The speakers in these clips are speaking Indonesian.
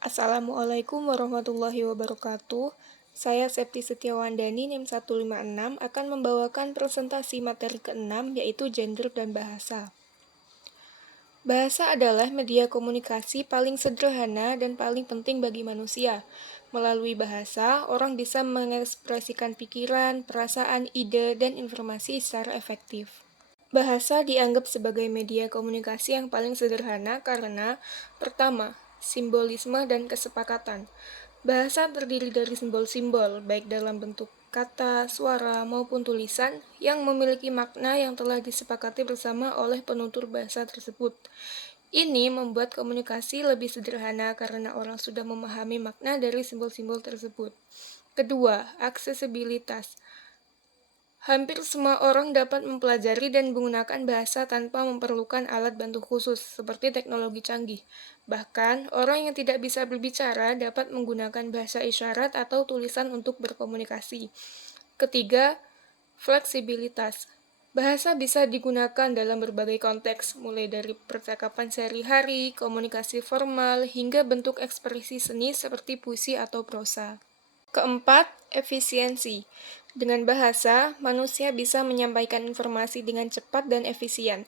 Assalamualaikum warahmatullahi wabarakatuh. Saya Septi Setiawandani, NIM 156, akan membawakan presentasi materi ke-6, yaitu gender dan bahasa. Bahasa adalah media komunikasi paling sederhana dan paling penting bagi manusia. Melalui bahasa, orang bisa mengekspresikan pikiran, perasaan, ide, dan informasi secara efektif. Bahasa dianggap sebagai media komunikasi yang paling sederhana karena, pertama, simbolisme dan kesepakatan. Bahasa terdiri dari simbol-simbol, baik dalam bentuk kata, suara, maupun tulisan, yang memiliki makna yang telah disepakati bersama oleh penutur bahasa tersebut. Ini membuat komunikasi lebih sederhana karena orang sudah memahami makna dari simbol-simbol tersebut. Kedua, aksesibilitas. Hampir semua orang dapat mempelajari dan menggunakan bahasa tanpa memerlukan alat bantu khusus, seperti teknologi canggih. Bahkan, orang yang tidak bisa berbicara dapat menggunakan bahasa isyarat atau tulisan untuk berkomunikasi. Ketiga, fleksibilitas. Bahasa bisa digunakan dalam berbagai konteks, mulai dari percakapan sehari-hari, komunikasi formal, hingga bentuk ekspresi seni seperti puisi atau prosa. Keempat, efisiensi. Dengan bahasa, manusia bisa menyampaikan informasi dengan cepat dan efisien.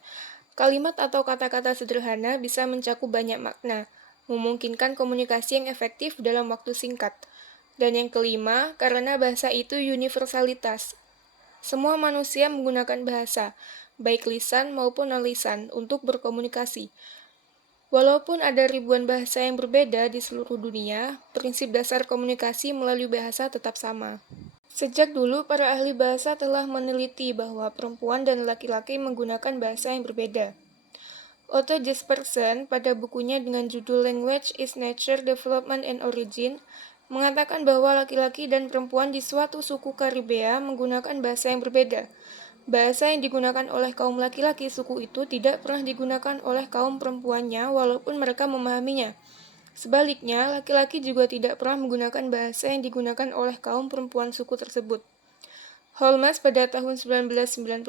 Kalimat atau kata-kata sederhana bisa mencakup banyak makna, memungkinkan komunikasi yang efektif dalam waktu singkat. Dan yang kelima, karena bahasa itu universalitas. Semua manusia menggunakan bahasa, baik lisan maupun non-lisan, untuk berkomunikasi. Walaupun ada ribuan bahasa yang berbeda di seluruh dunia, prinsip dasar komunikasi melalui bahasa tetap sama. Sejak dulu, para ahli bahasa telah meneliti bahwa perempuan dan laki-laki menggunakan bahasa yang berbeda. Otto Jespersen, pada bukunya dengan judul Language is Nature, Development and Origin, mengatakan bahwa laki-laki dan perempuan di suatu suku Karibea menggunakan bahasa yang berbeda. Bahasa yang digunakan oleh kaum laki-laki suku itu tidak pernah digunakan oleh kaum perempuannya walaupun mereka memahaminya. Sebaliknya, laki-laki juga tidak pernah menggunakan bahasa yang digunakan oleh kaum perempuan suku tersebut. Holmes pada tahun 1992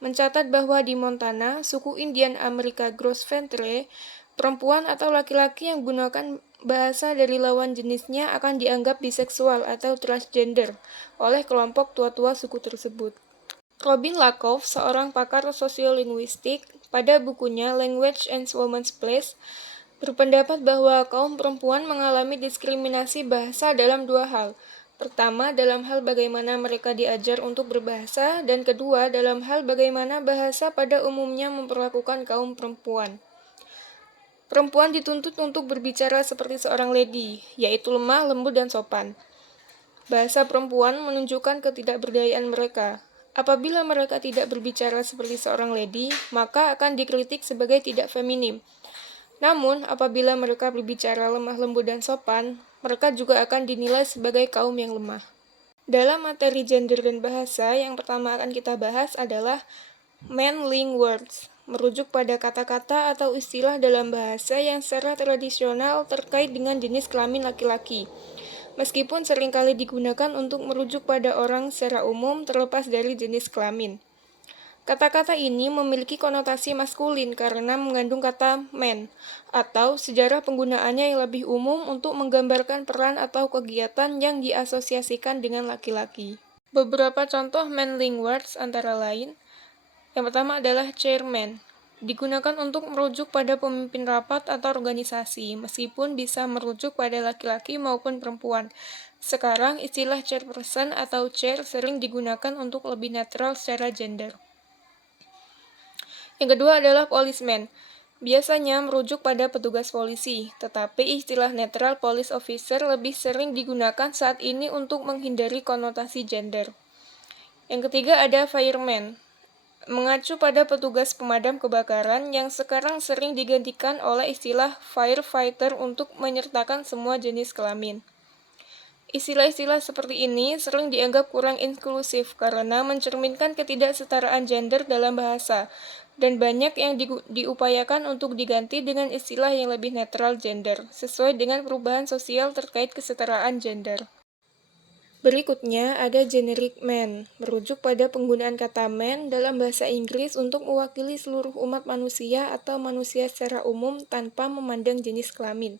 mencatat bahwa di Montana, suku Indian Amerika Gros Ventre, perempuan atau laki-laki yang menggunakan bahasa dari lawan jenisnya akan dianggap biseksual atau transgender oleh kelompok tua-tua suku tersebut. Robin Lakoff, seorang pakar sosiolinguistik, pada bukunya Language and Woman's Place, berpendapat bahwa kaum perempuan mengalami diskriminasi bahasa dalam dua hal. Pertama, dalam hal bagaimana mereka diajar untuk berbahasa, dan kedua, dalam hal bagaimana bahasa pada umumnya memperlakukan kaum perempuan. Perempuan dituntut untuk berbicara seperti seorang lady, yaitu lemah, lembut, dan sopan. Bahasa perempuan menunjukkan ketidakberdayaan mereka. Apabila mereka tidak berbicara seperti seorang lady, maka akan dikritik sebagai tidak feminim. Namun, apabila mereka berbicara lemah lembut dan sopan, mereka juga akan dinilai sebagai kaum yang lemah. Dalam materi gender dan bahasa, yang pertama akan kita bahas adalah man-ling words, merujuk pada kata-kata atau istilah dalam bahasa yang secara tradisional terkait dengan jenis kelamin laki-laki. Meskipun seringkali digunakan untuk merujuk pada orang secara umum terlepas dari jenis kelamin. Kata-kata ini memiliki konotasi maskulin karena mengandung kata man, atau sejarah penggunaannya yang lebih umum untuk menggambarkan peran atau kegiatan yang diasosiasikan dengan laki-laki. Beberapa contoh man-ling words antara lain, yang pertama adalah chairman, digunakan untuk merujuk pada pemimpin rapat atau organisasi, meskipun bisa merujuk pada laki-laki maupun perempuan. Sekarang, istilah chairperson atau chair sering digunakan untuk lebih netral secara gender. Yang kedua adalah policeman, biasanya merujuk pada petugas polisi, tetapi istilah netral police officer lebih sering digunakan saat ini untuk menghindari konotasi gender. Yang ketiga ada fireman, mengacu pada petugas pemadam kebakaran yang sekarang sering digantikan oleh istilah firefighter untuk menyertakan semua jenis kelamin. Istilah-istilah seperti ini sering dianggap kurang inklusif karena mencerminkan ketidaksetaraan gender dalam bahasa, dan banyak yang diupayakan untuk diganti dengan istilah yang lebih netral gender, sesuai dengan perubahan sosial terkait kesetaraan gender. Berikutnya ada generic man, merujuk pada penggunaan kata man dalam bahasa Inggris untuk mewakili seluruh umat manusia atau manusia secara umum tanpa memandang jenis kelamin.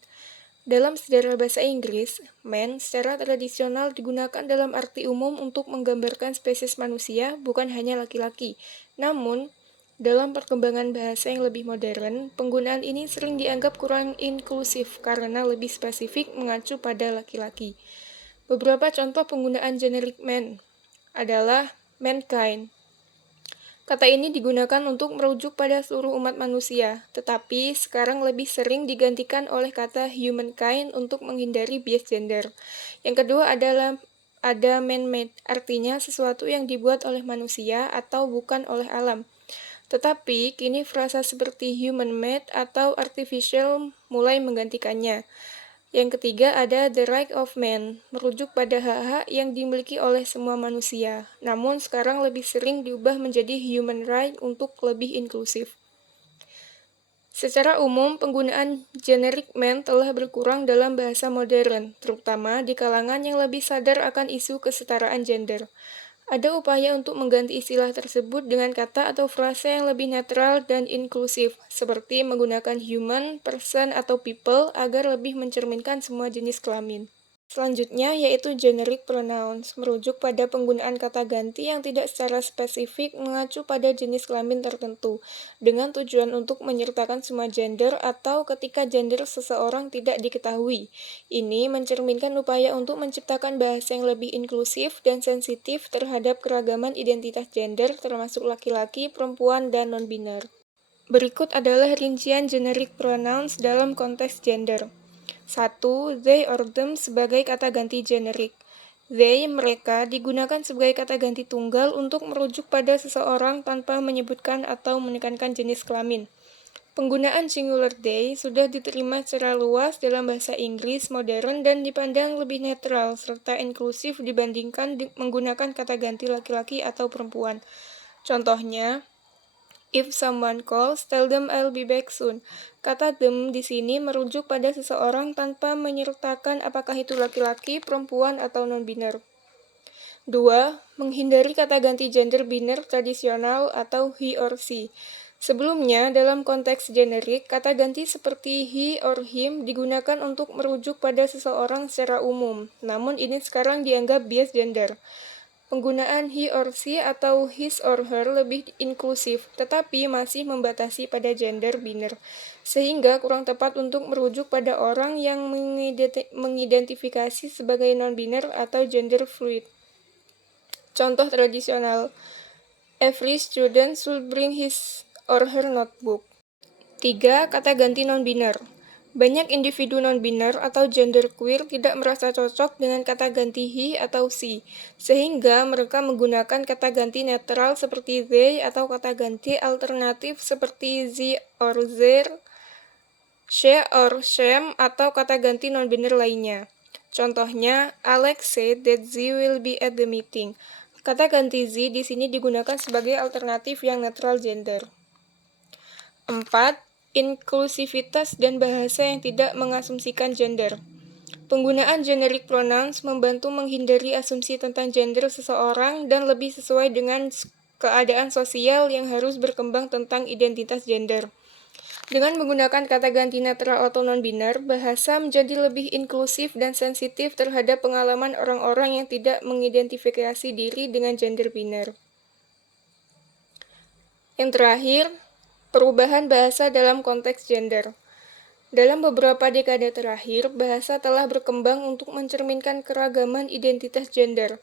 Dalam sejarah bahasa Inggris, man secara tradisional digunakan dalam arti umum untuk menggambarkan spesies manusia, bukan hanya laki-laki. Namun, dalam perkembangan bahasa yang lebih modern, penggunaan ini sering dianggap kurang inklusif karena lebih spesifik mengacu pada laki-laki. Beberapa contoh penggunaan generik man adalah mankind. Kata ini digunakan untuk merujuk pada seluruh umat manusia, tetapi sekarang lebih sering digantikan oleh kata humankind untuk menghindari bias gender. Yang kedua adalah ada man-made, artinya sesuatu yang dibuat oleh manusia atau bukan oleh alam. Tetapi kini frasa seperti human-made atau artificial mulai menggantikannya. Yang ketiga ada the right of man, merujuk pada hak-hak yang dimiliki oleh semua manusia. Namun sekarang lebih sering diubah menjadi human right untuk lebih inklusif. Secara umum, penggunaan generic man telah berkurang dalam bahasa modern, terutama di kalangan yang lebih sadar akan isu kesetaraan gender. Ada upaya untuk mengganti istilah tersebut dengan kata atau frasa yang lebih netral dan inklusif, seperti menggunakan human, person, atau people agar lebih mencerminkan semua jenis kelamin. Selanjutnya yaitu generic pronouns, merujuk pada penggunaan kata ganti yang tidak secara spesifik mengacu pada jenis kelamin tertentu, dengan tujuan untuk menyertakan semua gender atau ketika gender seseorang tidak diketahui. Ini mencerminkan upaya untuk menciptakan bahasa yang lebih inklusif dan sensitif terhadap keragaman identitas gender termasuk laki-laki, perempuan, dan non-biner. Berikut adalah rincian generic pronouns dalam konteks gender. 1. They or them sebagai kata ganti generik. They, mereka, digunakan sebagai kata ganti tunggal untuk merujuk pada seseorang tanpa menyebutkan atau menekankan jenis kelamin. Penggunaan singular they sudah diterima secara luas dalam bahasa Inggris modern dan dipandang lebih netral serta inklusif dibandingkan menggunakan kata ganti laki-laki atau perempuan. Contohnya, if someone calls, tell them I'll be back soon. Kata them di sini merujuk pada seseorang tanpa menyertakan apakah itu laki-laki, perempuan, atau non-biner. 2. Menghindari kata ganti gender biner tradisional atau he or she. Sebelumnya, dalam konteks generik, kata ganti seperti he or him digunakan untuk merujuk pada seseorang secara umum, namun ini sekarang dianggap bias gender. Penggunaan he or she atau his or her lebih inklusif, tetapi masih membatasi pada gender biner, sehingga kurang tepat untuk merujuk pada orang yang mengidentifikasi sebagai non-biner atau gender fluid. Contoh tradisional, every student should bring his or her notebook. 3. Kata ganti non-biner. Banyak individu non-biner atau genderqueer tidak merasa cocok dengan kata ganti he atau she, sehingga mereka menggunakan kata ganti netral seperti they atau kata ganti alternatif seperti ze or their, she or shem, atau kata ganti non-biner lainnya. Contohnya, Alex said that ze will be at the meeting. Kata ganti ze di sini digunakan sebagai alternatif yang netral gender. 4. Inklusivitas dan bahasa yang tidak mengasumsikan gender. Penggunaan generic pronouns membantu menghindari asumsi tentang gender seseorang dan lebih sesuai dengan keadaan sosial yang harus berkembang tentang identitas gender. Dengan menggunakan kata ganti netral atau non-biner, bahasa menjadi lebih inklusif dan sensitif terhadap pengalaman orang-orang yang tidak mengidentifikasi diri dengan gender biner. Yang terakhir, perubahan bahasa dalam konteks gender. Dalam beberapa dekade terakhir, bahasa telah berkembang untuk mencerminkan keragaman identitas gender.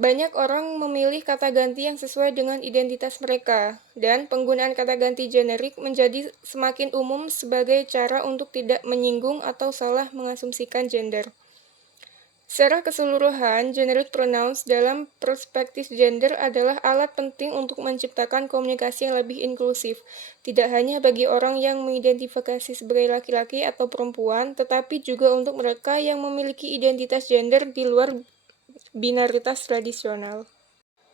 Banyak orang memilih kata ganti yang sesuai dengan identitas mereka, dan penggunaan kata ganti generik menjadi semakin umum sebagai cara untuk tidak menyinggung atau salah mengasumsikan gender. Secara keseluruhan, generic pronouns dalam perspektif gender adalah alat penting untuk menciptakan komunikasi yang lebih inklusif, tidak hanya bagi orang yang mengidentifikasi sebagai laki-laki atau perempuan, tetapi juga untuk mereka yang memiliki identitas gender di luar binaritas tradisional.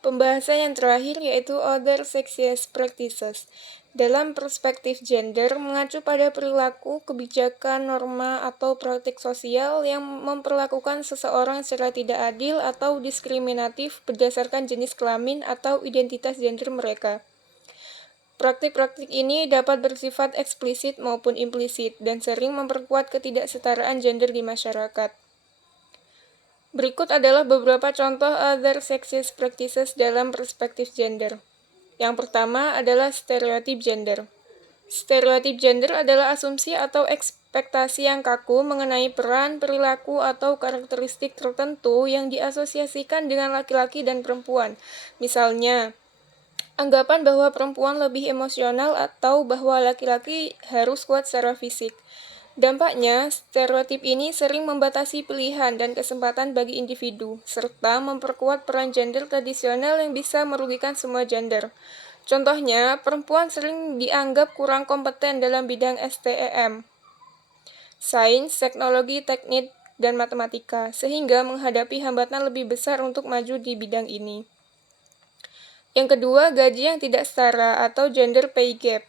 Pembahasan yang terakhir yaitu other sexist practices. Dalam perspektif gender, mengacu pada perilaku, kebijakan, norma, atau praktik sosial yang memperlakukan seseorang secara tidak adil atau diskriminatif berdasarkan jenis kelamin atau identitas gender mereka. Praktik-praktik ini dapat bersifat eksplisit maupun implisit dan sering memperkuat ketidaksetaraan gender di masyarakat. Berikut adalah beberapa contoh other sexist practices dalam perspektif gender. Yang pertama adalah stereotip gender. Stereotip gender adalah asumsi atau ekspektasi yang kaku mengenai peran, perilaku, atau karakteristik tertentu yang diasosiasikan dengan laki-laki dan perempuan. Misalnya, anggapan bahwa perempuan lebih emosional atau bahwa laki-laki harus kuat secara fisik. Dampaknya, stereotip ini sering membatasi pilihan dan kesempatan bagi individu, serta memperkuat peran gender tradisional yang bisa merugikan semua gender. Contohnya, perempuan sering dianggap kurang kompeten dalam bidang STEM, sains, teknologi, teknik, dan matematika, sehingga menghadapi hambatan lebih besar untuk maju di bidang ini. Yang kedua, gaji yang tidak setara atau gender pay gap.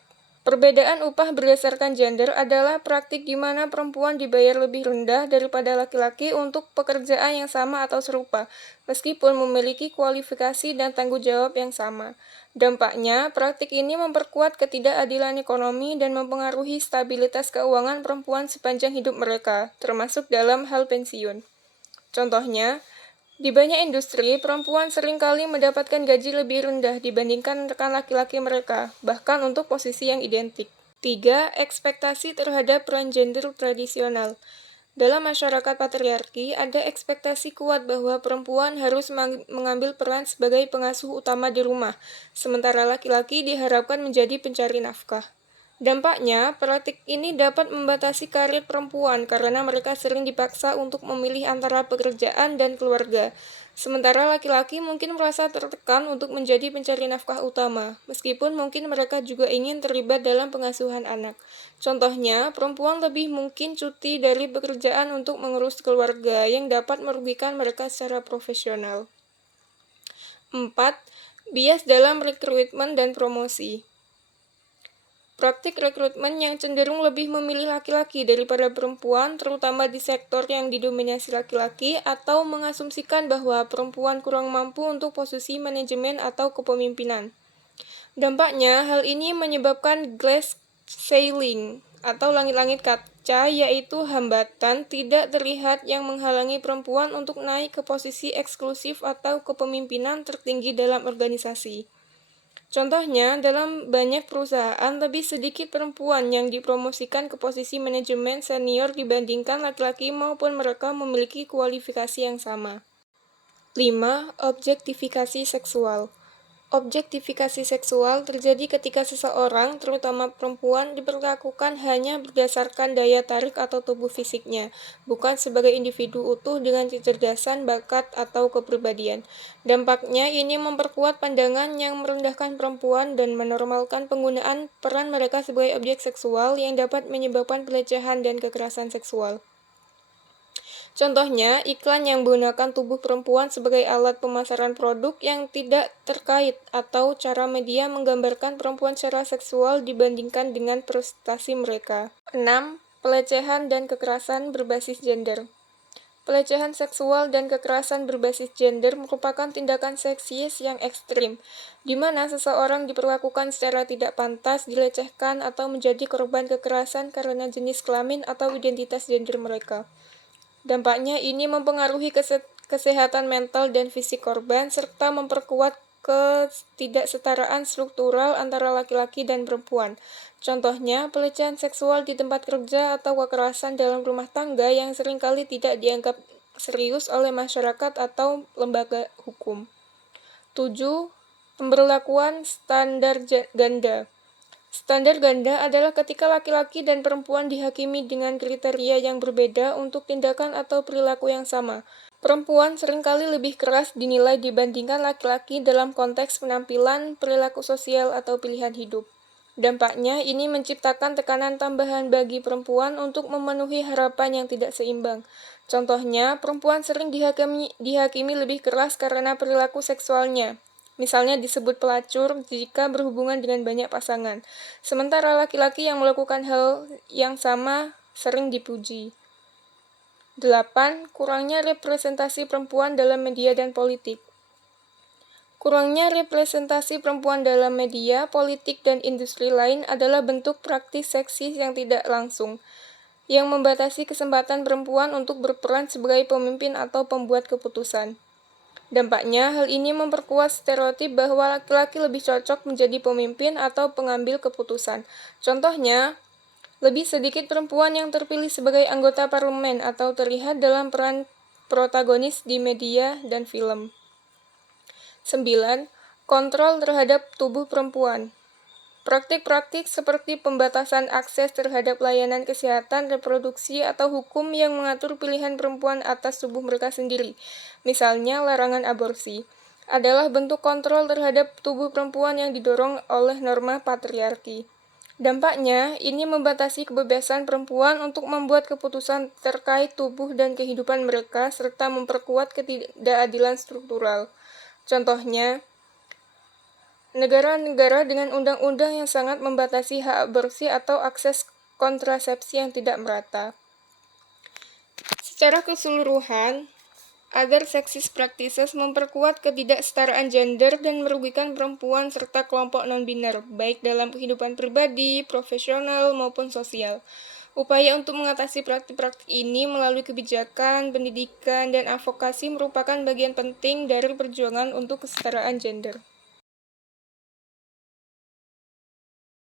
Perbedaan upah berdasarkan gender adalah praktik di mana perempuan dibayar lebih rendah daripada laki-laki untuk pekerjaan yang sama atau serupa, meskipun memiliki kualifikasi dan tanggung jawab yang sama. Dampaknya, praktik ini memperkuat ketidakadilan ekonomi dan mempengaruhi stabilitas keuangan perempuan sepanjang hidup mereka, termasuk dalam hal pensiun. Contohnya, di banyak industri, perempuan seringkali mendapatkan gaji lebih rendah dibandingkan rekan laki-laki mereka, bahkan untuk posisi yang identik. 3. Ekspektasi terhadap peran gender tradisional. Dalam masyarakat patriarki, ada ekspektasi kuat bahwa perempuan harus mengambil peran sebagai pengasuh utama di rumah, sementara laki-laki diharapkan menjadi pencari nafkah. Dampaknya, praktik ini dapat membatasi karir perempuan karena mereka sering dipaksa untuk memilih antara pekerjaan dan keluarga. Sementara laki-laki mungkin merasa tertekan untuk menjadi pencari nafkah utama, meskipun mungkin mereka juga ingin terlibat dalam pengasuhan anak. Contohnya, perempuan lebih mungkin cuti dari pekerjaan untuk mengurus keluarga yang dapat merugikan mereka secara profesional. 4. Bias dalam rekrutmen dan promosi. Praktik rekrutmen yang cenderung lebih memilih laki-laki daripada perempuan, terutama di sektor yang didominasi laki-laki, atau mengasumsikan bahwa perempuan kurang mampu untuk posisi manajemen atau kepemimpinan. Dampaknya, hal ini menyebabkan glass ceiling atau langit-langit kaca, yaitu hambatan tidak terlihat yang menghalangi perempuan untuk naik ke posisi eksklusif atau kepemimpinan tertinggi dalam organisasi. Contohnya, dalam banyak perusahaan, lebih sedikit perempuan yang dipromosikan ke posisi manajemen senior dibandingkan laki-laki maupun mereka memiliki kualifikasi yang sama. 5. Objektifikasi seksual. Objektifikasi seksual terjadi ketika seseorang, terutama perempuan, diperlakukan hanya berdasarkan daya tarik atau tubuh fisiknya, bukan sebagai individu utuh dengan kecerdasan, bakat, atau kepribadian. Dampaknya, ini memperkuat pandangan yang merendahkan perempuan dan menormalkan penggunaan peran mereka sebagai objek seksual yang dapat menyebabkan pelecehan dan kekerasan seksual. Contohnya, iklan yang menggunakan tubuh perempuan sebagai alat pemasaran produk yang tidak terkait atau cara media menggambarkan perempuan secara seksual dibandingkan dengan prestasi mereka. 6. Pelecehan dan kekerasan berbasis gender. Pelecehan seksual dan kekerasan berbasis gender merupakan tindakan seksis yang ekstrim, di mana seseorang diperlakukan secara tidak pantas, dilecehkan, atau menjadi korban kekerasan karena jenis kelamin atau identitas gender mereka. Dampaknya ini mempengaruhi kesehatan mental dan fisik korban, serta memperkuat ketidaksetaraan struktural antara laki-laki dan perempuan. Contohnya, pelecehan seksual di tempat kerja atau kekerasan dalam rumah tangga yang seringkali tidak dianggap serius oleh masyarakat atau lembaga hukum. 7. Pemberlakuan standar ganda. Standar ganda adalah ketika laki-laki dan perempuan dihakimi dengan kriteria yang berbeda untuk tindakan atau perilaku yang sama. Perempuan seringkali lebih keras dinilai dibandingkan laki-laki dalam konteks penampilan, perilaku sosial, atau pilihan hidup. Dampaknya, ini menciptakan tekanan tambahan bagi perempuan untuk memenuhi harapan yang tidak seimbang. Contohnya, perempuan sering dihakimi lebih keras karena perilaku seksualnya. Misalnya disebut pelacur jika berhubungan dengan banyak pasangan. Sementara laki-laki yang melakukan hal yang sama sering dipuji. 8. Kurangnya representasi perempuan dalam media dan politik. Kurangnya representasi perempuan dalam media, politik, dan industri lain adalah bentuk praktis seksis yang tidak langsung, yang membatasi kesempatan perempuan untuk berperan sebagai pemimpin atau pembuat keputusan. Dampaknya, hal ini memperkuat stereotip bahwa laki-laki lebih cocok menjadi pemimpin atau pengambil keputusan. Contohnya, lebih sedikit perempuan yang terpilih sebagai anggota parlemen atau terlihat dalam peran protagonis di media dan film. 9. Kontrol terhadap tubuh perempuan. Praktik-praktik seperti pembatasan akses terhadap layanan kesehatan reproduksi atau hukum yang mengatur pilihan perempuan atas tubuh mereka sendiri, misalnya larangan aborsi, adalah bentuk kontrol terhadap tubuh perempuan yang didorong oleh norma patriarki. Dampaknya, ini membatasi kebebasan perempuan untuk membuat keputusan terkait tubuh dan kehidupan mereka, serta memperkuat ketidakadilan struktural. Contohnya, negara-negara dengan undang-undang yang sangat membatasi hak aborsi atau akses kontrasepsi yang tidak merata. Secara keseluruhan, other sexist practices memperkuat ketidaksetaraan gender dan merugikan perempuan serta kelompok non-biner, baik dalam kehidupan pribadi, profesional, maupun sosial. Upaya untuk mengatasi praktik-praktik ini melalui kebijakan, pendidikan, dan advokasi merupakan bagian penting dari perjuangan untuk kesetaraan gender.